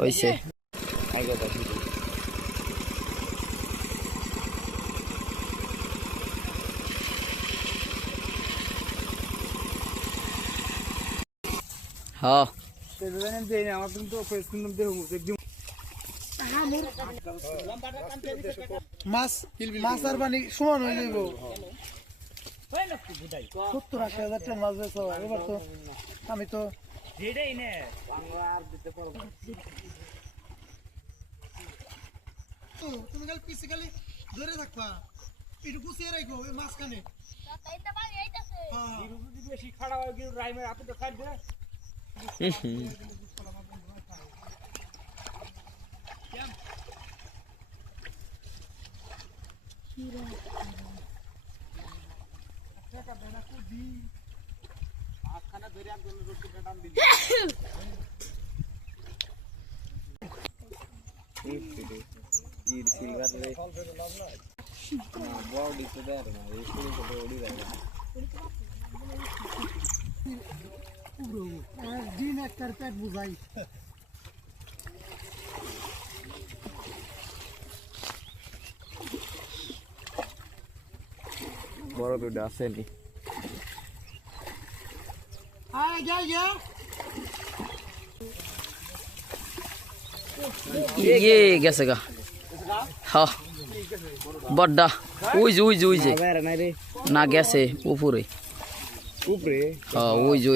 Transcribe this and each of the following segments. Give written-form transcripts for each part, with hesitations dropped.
হইছে হ্যাঁ মাছ মাছ আর পানি সমান হয়ে যাইব 70-80 হাজার টন মাছ বেচা হয়। এবার তো আমি তো তুমি খালি পিছে খালি ধরে থাকবা একটু গুছিয়ে রাখবো ওই মাঝখানে দিন একটার পেট বুঝাই বড় দুটো আসেনি ইয়ে গেছে গা হ্যাঁ বড্ডা ওই যে না গেছে উপরে হ্যাঁ ওই যে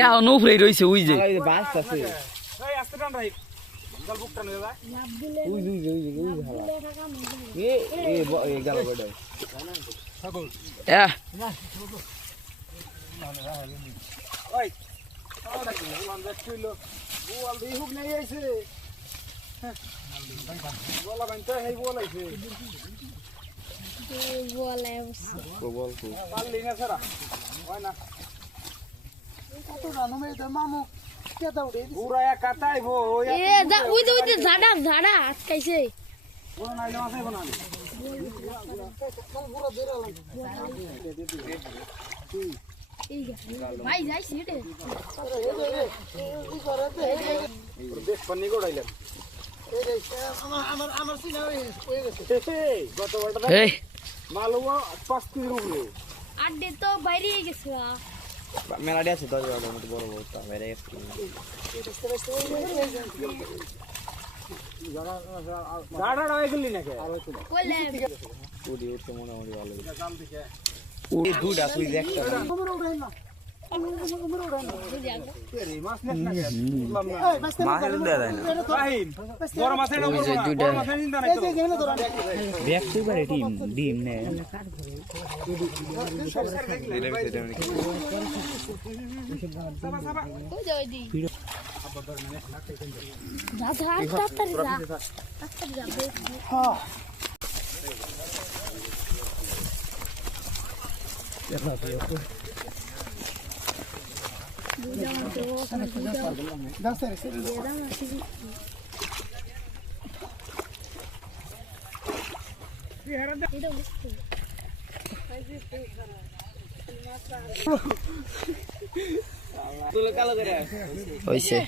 এখন উপরে রয়েছে ওই যে মামু ঝাড়া আটকাইছে ভাই যাই সিটে আড্ডে তো বাইরে গেছে মেলাডি আছে 10 টাকার মতো বড় বড় তা বাইরে একটু গাড়াড়া হয়ে গেলি নাকি কইলে উড়ি উঠতে মোটামুটি ভালো উড়ি দুইটা তুই একটা মাছের দেয়া যায় না ওই যে দুইটা দেখতে পারে ডিম নেয় হইছে